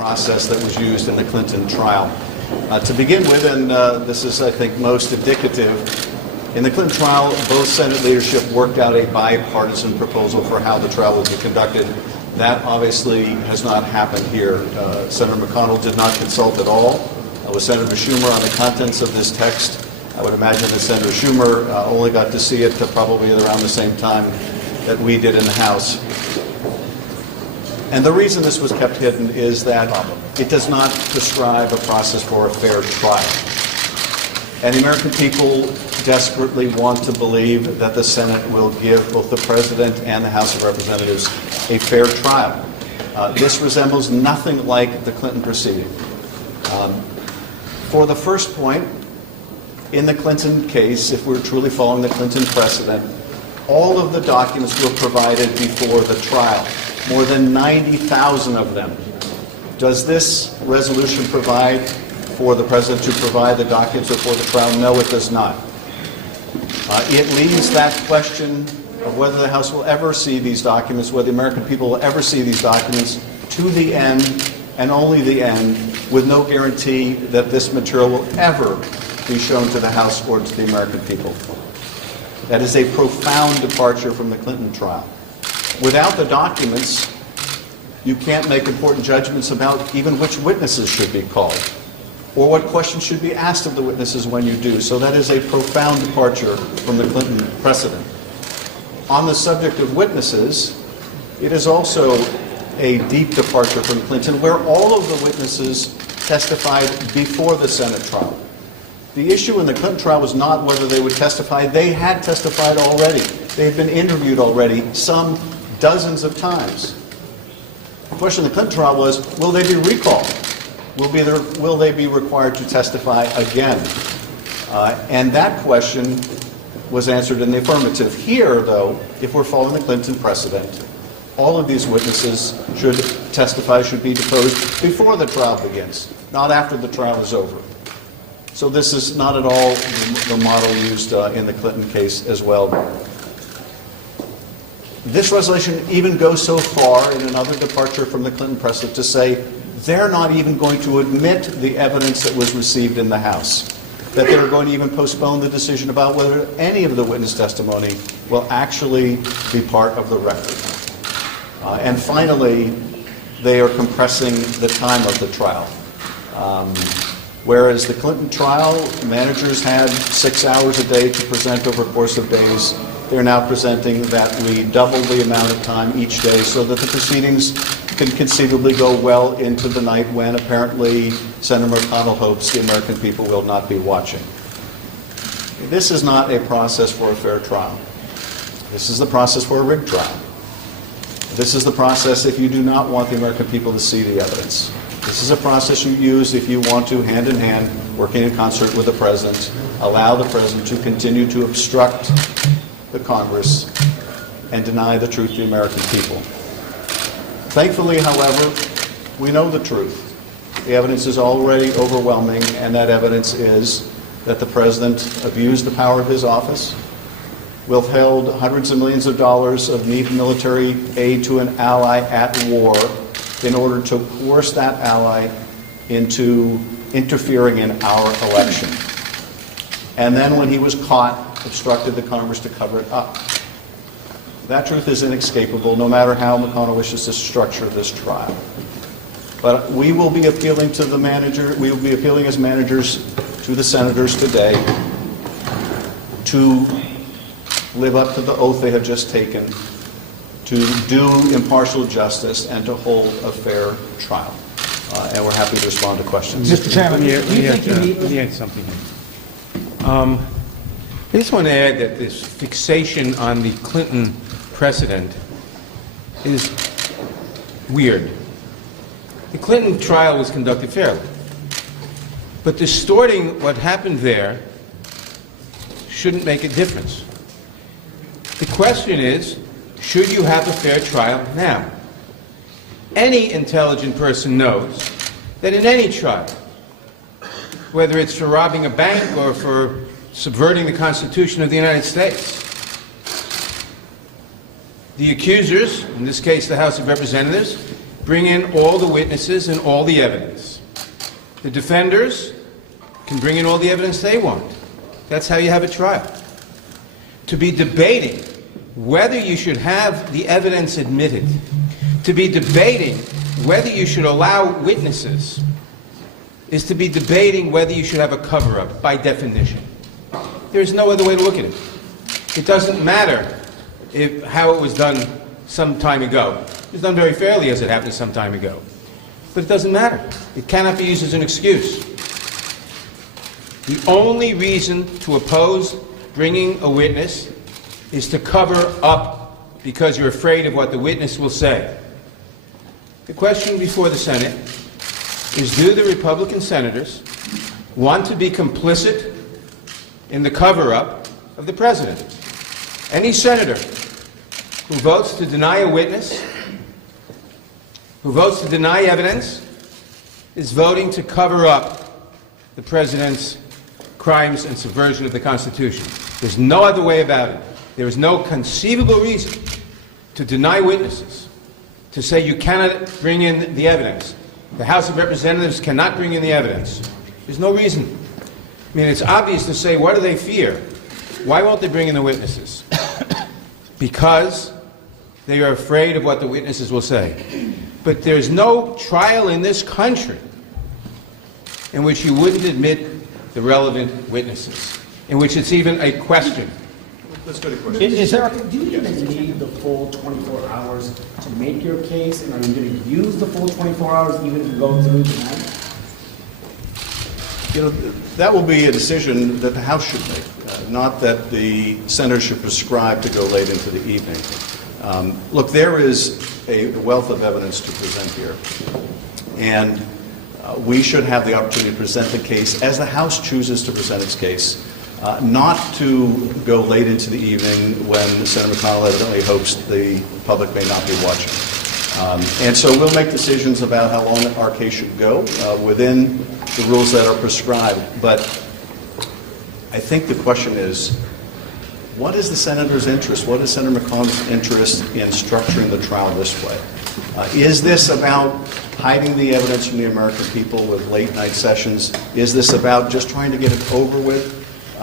process that was used in the Clinton trial. To begin with, and this is, I think, most indicative, in the Clinton trial, both Senate leadership worked out a bipartisan proposal for how the trial would be conducted. That obviously has not happened here. Senator McConnell did not consult at all with Senator Schumer on the contents of this text. I would imagine that Senator Schumer only got to see it probably around the same time that we did in the House. And the reason this was kept hidden is that it does not prescribe a process for a fair trial. And the American people desperately want to believe that the Senate will give both the President and the House of Representatives a fair trial. This resembles nothing like the Clinton proceeding. For the first point, in the Clinton case, if we're truly following the Clinton precedent, all of the documents were provided before the trial, more than 90,000 of them. Does this resolution provide for the President to provide the documents before the trial? No, it does not. It leaves that question of whether the House will ever see these documents, whether the American people will ever see these documents, to the end and only the end, with no guarantee that this material will ever be shown to the House or to the American people. That is a profound departure from the Clinton trial. Without the documents, you can't make important judgments about even which witnesses should be called or what questions should be asked of the witnesses when you do. So that is a profound departure from the Clinton precedent. On the subject of witnesses, it is also a deep departure from Clinton, where all of the witnesses testified before the Senate trial. The issue in the Clinton trial was not whether they would testify. They had testified already. They had been interviewed already, some dozens of times. The question in the Clinton trial was, will they be recalled? Will they be required to testify again? And that question was answered in the affirmative. Here, though, if we're following the Clinton precedent, all of these witnesses should testify, should be deposed before the trial begins, not after the trial is over. So this is not at all the model used in the Clinton case as well. This resolution even goes so far in another departure from the Clinton precedent to say they're not even going to admit the evidence that was received in the House, that they're going to even postpone the decision about whether any of the witness testimony will actually be part of the record. And finally, they are compressing the time of the trial. Whereas the Clinton trial, managers had 6 hours a day to present over a course of days, they're now presenting that we double the amount of time each day so that the proceedings can conceivably go well into the night when apparently Senator McConnell hopes the American people will not be watching. This is not a process for a fair trial. This is the process for a rigged trial. This is the process if you do not want the American people to see the evidence. This is a process you use if you want to, hand in hand, working in concert with the President, allow the President to continue to obstruct the Congress and deny the truth to the American people. Thankfully, however, we know the truth. The evidence is already overwhelming, and that evidence is that the President abused the power of his office, withheld hundreds of millions of dollars of needed military aid to an ally at war in order to coerce that ally into interfering in our election. And then when he was caught, obstructed the Congress to cover it up. That truth is inescapable, no matter how McConnell wishes to structure this trial. But we will be appealing to the manager, we will be appealing as managers to the senators today to live up to the oath they have just taken, to do impartial justice, and to hold a fair trial. And we're happy to respond to questions. Mr. Chairman, let me add something here. I just want to add that this fixation on the Clinton precedent is weird. The Clinton trial was conducted fairly, but distorting what happened there shouldn't make a difference. The question is, should you have a fair trial now? Any intelligent person knows that in any trial, whether it's for robbing a bank or for subverting the Constitution of the United States, the accusers, in this case the House of Representatives, bring in all the witnesses and all the evidence. The defenders can bring in all the evidence they want. That's how you have a trial. To be debating whether you should have the evidence admitted, to be debating whether you should allow witnesses, is to be debating whether you should have a cover-up, by definition. There's no other way to look at it. It doesn't matter how it was done some time ago. It was done very fairly, as it happened some time ago. But it doesn't matter. It cannot be used as an excuse. The only reason to oppose bringing a witness is to cover up because you're afraid of what the witness will say. The question before the Senate is, do the Republican senators want to be complicit in the cover-up of the president? Any senator who votes to deny a witness, who votes to deny evidence, is voting to cover up the president's crimes and subversion of the Constitution. There's no other way about it. There is no conceivable reason to deny witnesses, to say you cannot bring in the evidence. The House of Representatives cannot bring in the evidence. There's no reason. I mean, it's obvious to say, what do they fear? Why won't they bring in the witnesses? Because they are afraid of what the witnesses will say. But there's no trial in this country in which you wouldn't admit the relevant witnesses, in which it's even a question. Let's go to questions. Do you even need the full 24 hours to make your case? And are you going to use the full 24 hours even if you go through tonight? You know, that will be a decision that the House should make, not that the Senate should prescribe to go late into the evening. Look, there is a wealth of evidence to present here, and we should have the opportunity to present the case as the House chooses to present its case, not to go late into the evening when Senator McConnell evidently hopes the public may not be watching. And so we'll make decisions about how long our case should go within the rules that are prescribed. But I think the question is, what is the senator's interest? What is Senator McConnell's interest in structuring the trial this way? Is this about hiding the evidence from the American people with late-night sessions? Is this about just trying to get it over with?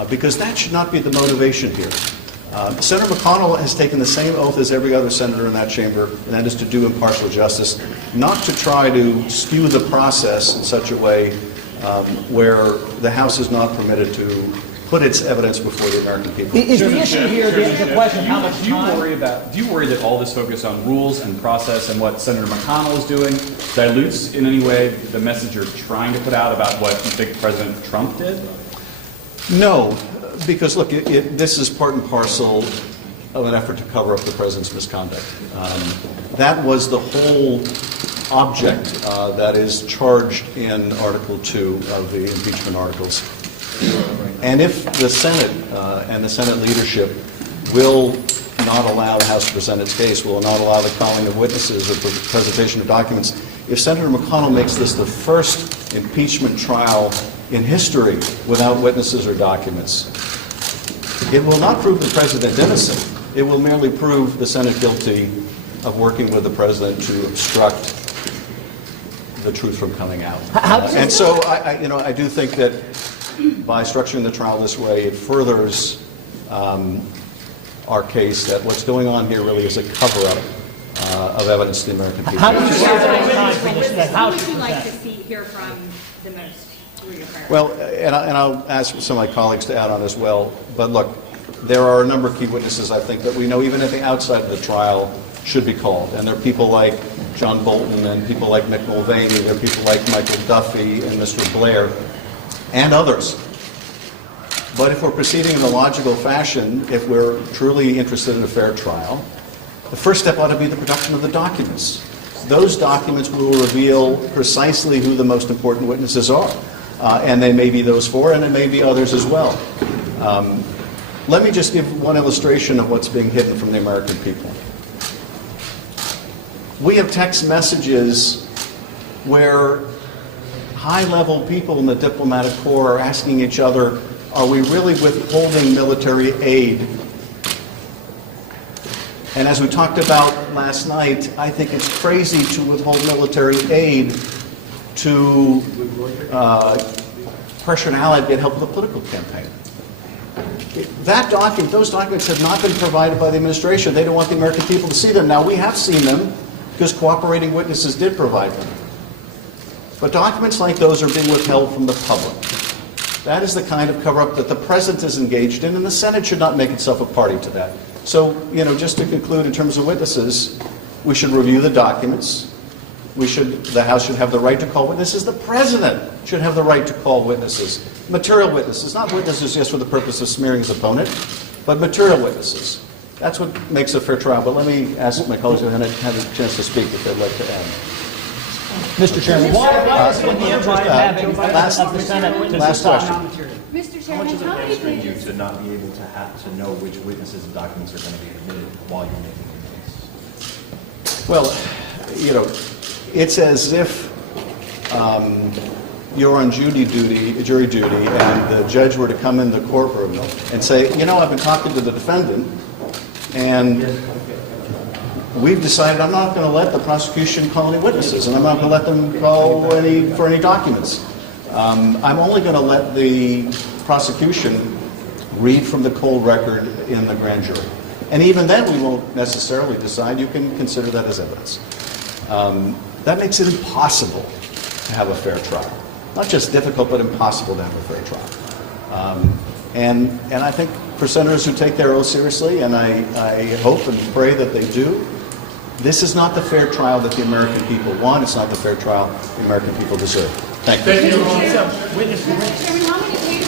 Because that should not be the motivation here. Senator McConnell has taken the same oath as every other senator in that chamber, and that is to do impartial justice, not to try to skew the process in such a way where the House is not permitted to put its evidence before the American people. Is the issue here the question how much Do time? you worry that all this focus on rules and process and what Senator McConnell is doing dilutes in any way the message you're trying to put out about what you think President Trump did? No, because look, this is part and parcel of an effort to cover up the president's misconduct. That was the whole object that is charged in Article 2 of the impeachment articles. And if the Senate and the Senate leadership will not allow the House to present its case, will not allow the calling of witnesses or the presentation of documents, if Senator McConnell makes this the first impeachment trial in history without witnesses or documents, it will not prove the president innocent. It will merely prove the Senate guilty of working with the president to obstruct the truth from coming out. And so I do think that by structuring the trial this way, it furthers our case that what's going on here really is a cover-up of evidence to the American people. How do you decide time for this? Who would you like to hear from the most? Who are your priorities? Well, and I'll ask some of my colleagues to add on as well, but look, there are a number of key witnesses, I think, that we know even at the outside of the trial should be called. And there are people like John Bolton and people like Mick Mulvaney, there are people like Michael Duffy and Mr. Blair, and others. But if we're proceeding in a logical fashion, if we're truly interested in a fair trial, the first step ought to be the production of the documents. Those documents will reveal precisely who the most important witnesses are. And they may be those four, and it may be others as well. Let me just give one illustration of what's being hidden from the American people. We have text messages where high-level people in the diplomatic corps are asking each other, are we really withholding military aid? And as we talked about last night, I think it's crazy to withhold military aid to pressure an ally to get help with a political campaign. Those documents have not been provided by the administration. They don't want the American people to see them. Now, we have seen them because cooperating witnesses did provide them. But documents like those are being withheld from the public. That is the kind of cover-up that the president is engaged in, and the Senate should not make itself a party to that. So, just to conclude in terms of witnesses, we should review the documents. The House should have the right to call witnesses. The president should have the right to call witnesses. Material witnesses, not witnesses just for the purpose of smearing his opponent, but material witnesses. That's what makes a fair trial. But let me ask my colleagues who haven't had a chance to speak if they'd like to add. Mr. Chairman, why is it in the interest of having Last- the Senate to last decide? question. Mr. Chairman, how many For you pages? to not be able to know which witnesses and documents are going to be admitted while you're making your case? Well, it's as if you're on jury duty, and the judge were to come in the courtroom and say, I've been talking to the defendant, and we've decided I'm not going to let the prosecution call any witnesses, and I'm not going to let them call for any documents. I'm only going to let the prosecution read from the cold record in the grand jury. And even then, we won't necessarily decide. You can consider that as evidence. That makes it impossible to have a fair trial. Not just difficult, but impossible to have a fair trial. And I think for senators who take their oath seriously, and I hope and pray that they do, this is not the fair trial that the American people want. It's not the fair trial the American people deserve. Thank you. Mr. Chairman, how many pages